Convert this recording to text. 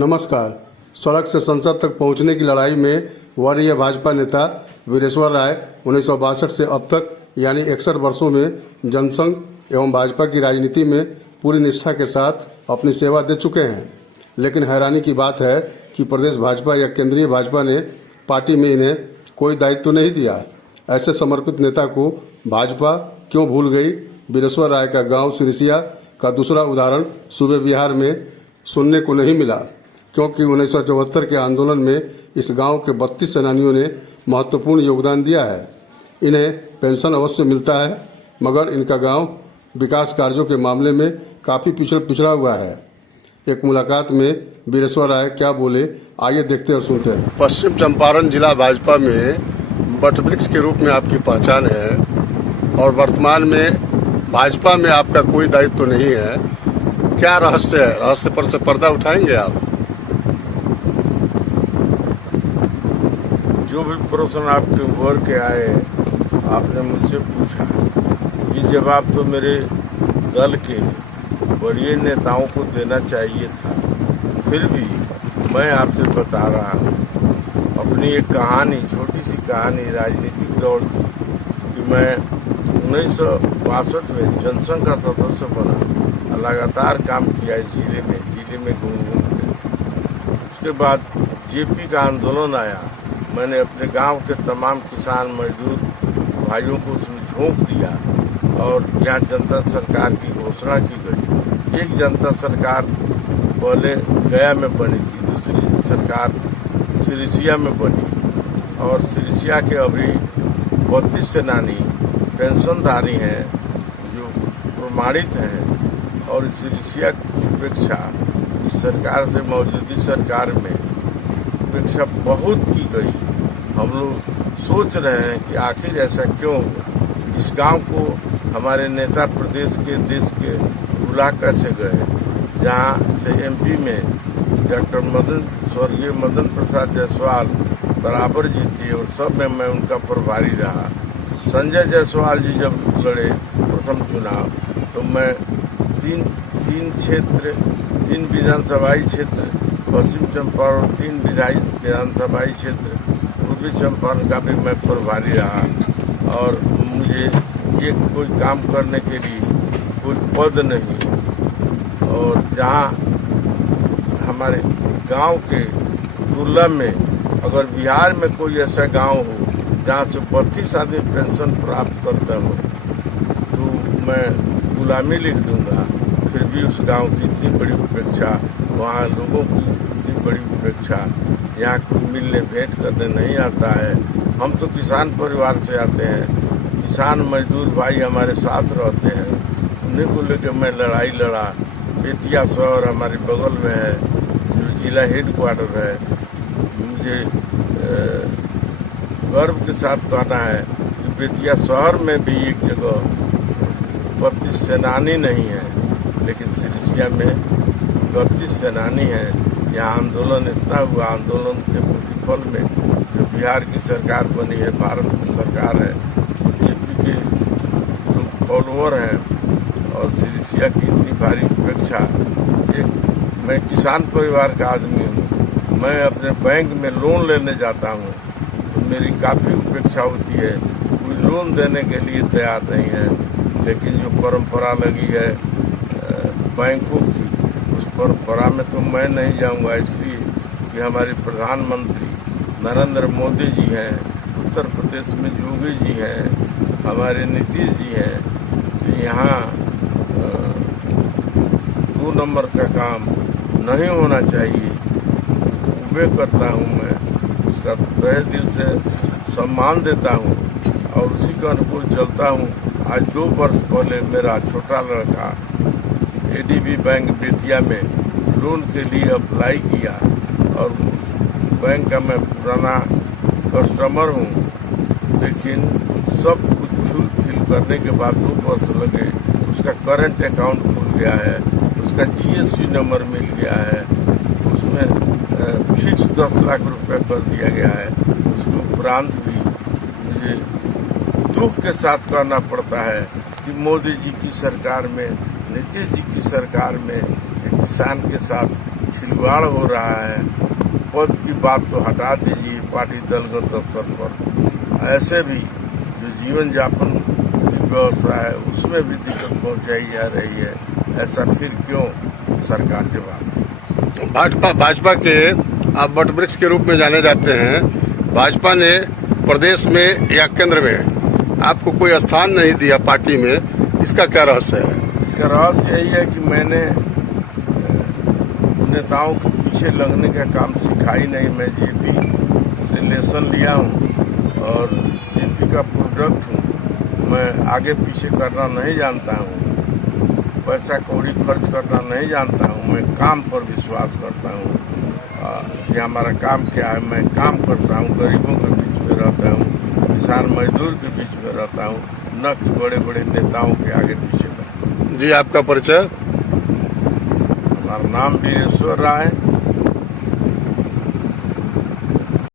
नमस्कार। सड़क से संसद तक पहुंचने की लड़ाई में वरीय भाजपा नेता वीरेश्वर राय 1962 से अब तक यानी 61 वर्षों में जनसंघ एवं भाजपा की राजनीति में पूरी निष्ठा के साथ अपनी सेवा दे चुके हैं। लेकिन हैरानी की बात है कि प्रदेश भाजपा या केंद्रीय भाजपा ने पार्टी में इन्हें कोई दायित्व नहीं दिया। ऐसे समर्पित नेता को भाजपा क्यों भूल गई? वीरेश्वर राय का गांव सिरिसिया का दूसरा उदाहरण सूबे बिहार में सुनने को नहीं मिला, क्योंकि 1974 के आंदोलन में इस गांव के 32 सेनानियों ने महत्वपूर्ण योगदान दिया है। इन्हें पेंशन अवश्य मिलता है, मगर इनका गांव विकास कार्यों के मामले में काफ़ी पिछड़ा हुआ है। एक मुलाकात में वीरेश्वर राय क्या बोले, आइए देखते और सुनते हैं। पश्चिम चंपारण जिला भाजपा में वटवृक्ष के रूप में आपकी पहचान है और वर्तमान में भाजपा में आपका कोई दायित्व नहीं है। क्या रहस्य है? रहस्य पर से पर्दा उठाएंगे आप? जो भी प्रश्न आपके उभर के आए, आपने मुझसे पूछा, ये जवाब तो मेरे दल के वरीय नेताओं को देना चाहिए था। फिर भी मैं आपसे बता रहा हूँ अपनी एक कहानी, छोटी सी कहानी राजनीतिक दौर की, कि मैं 1962 में जनसंघ का सदस्य बना, लगातार काम किया इस जिले में घूम के। उसके बाद जेपी का आंदोलन आया, मैंने अपने गांव के तमाम किसान मजदूर भाइयों को उसमें झोंक दिया और यहाँ जनता सरकार की घोषणा की गई। एक जनता सरकार पहले गया में बनी थी, दूसरी सरकार सिरिसिया में बनी और सिरिसिया के अभी 32 सेनानी पेंशनधारी हैं जो प्रमाणित हैं। और सिरिसिया की उपेक्षा इस सरकार से मौजूदा सरकार में उपेक्षा बहुत की गई। हम लोग सोच रहे हैं कि आखिर ऐसा क्यों हुआ। इस गांव को हमारे नेता प्रदेश के देश के बुला कैसे गए, जहां से एमपी में डॉक्टर स्वर्गीय मदन प्रसाद जायसवाल बराबर जीते और सब में मैं उनका प्रभारी रहा। संजय जायसवाल जी जब लड़े प्रथम चुनाव, तो मैं तीन विधानसभाई क्षेत्र पश्चिम चंपारण, 3 विधानसभाई क्षेत्र पूर्वी चंपारण का भी मैं प्रभारी रहा। और मुझे कोई काम करने के लिए कोई पद नहीं। और जहाँ हमारे गांव के तुलना में अगर बिहार में कोई ऐसा गांव हो जहाँ से 32 आदमी पेंशन प्राप्त करता हो, तो मैं गुलामी लिख दूंगा। फिर भी उस गांव की इतनी बड़ी उपेक्षा, वहाँ लोगों की इतनी बड़ी उपेक्षा, यहाँ कोई मिलने भेंट करने नहीं आता है। हम तो किसान परिवार से आते हैं, किसान मजदूर भाई हमारे साथ रहते हैं, उन्हीं को लेकर मैं लड़ाई लड़ा। बेतिया शहर हमारे बगल में है, जो जिला हेडक्वार्टर है। मुझे गर्व के साथ कहना है कि बेतिया शहर में भी एक जगह 32 सेनानी नहीं है, लेकिन सिरिसिया में 32 सेनानी हैं। यहाँ आंदोलन इतना हुआ, आंदोलन के प्रतिफल में जो बिहार की सरकार बनी है, भारत की सरकार है, जेपी के लोग फॉलोअर हैं और सिरिसिया की इतनी भारी उपेक्षा। मैं किसान परिवार का आदमी हूँ, मैं अपने बैंक में लोन लेने जाता हूँ तो मेरी काफ़ी उपेक्षा होती है, कोई लोन देने के लिए तैयार नहीं है। लेकिन जो परंपरा लगी है बैंकों की, उस परंपरा में तो मैं नहीं जाऊंगा, इसलिए कि हमारे प्रधानमंत्री नरेंद्र मोदी जी हैं, उत्तर प्रदेश में योगी जी हैं, हमारे नीतीश जी हैं। तो यहाँ 2 नंबर का काम नहीं होना चाहिए। उबे करता हूँ मैं, उसका तहे दिल से सम्मान देता हूँ और उसी के अनुकूल चलता हूँ। आज 2 वर्ष पहले मेरा छोटा लड़का एडीबी बैंक बेतिया में लोन के लिए अप्लाई किया और बैंक का मैं पुराना कस्टमर हूँ, लेकिन सब कुछ फिल करने के बाद 2 वर्ष लगे। उसका करंट अकाउंट खुल गया है, उसका जीएसटी नंबर मिल गया है, उसमें फिक्स 10 लाख रुपए कर दिया गया है। उसके उपरांत भी मुझे दुख के साथ कहना पड़ता है कि मोदी जी की सरकार में, नीतीश जी की सरकार में किसान के साथ जुगाड़ हो रहा है। पद की बात तो हटा दीजिए, पार्टी दलगत स्तर पर ऐसे भी जो जीवन यापन की व्यवस्था है उसमें भी दिक्कत पहुंचाई जा रही है। ऐसा फिर क्यों सरकार जवाब दे। भाजपा के आप वटवृक्ष के रूप में जाने जाते हैं। भाजपा ने प्रदेश में या केंद्र में आपको कोई स्थान नहीं दिया पार्टी में, इसका क्या रहस्य है? इसका रहस्य यही है कि मैंने नेताओं के पीछे लगने का काम सीखा ही नहीं। मैं जेपी से लेसन लिया हूँ और जेपी का प्रोडक्ट हूँ। मैं आगे पीछे करना नहीं जानता हूँ, पैसा कौड़ी खर्च करना नहीं जानता हूँ। मैं काम पर विश्वास करता हूँ कि हमारा काम क्या है। मैं काम करता हूँ, गरीबों के बीच में रहता हूँ, किसान मजदूर के बीच में रहता हूँ, न कि बड़े बड़े नेताओं के आगे पीछे करता हूँ। जी, आपका परिचय? हमारा नाम वीरेश्वर राय।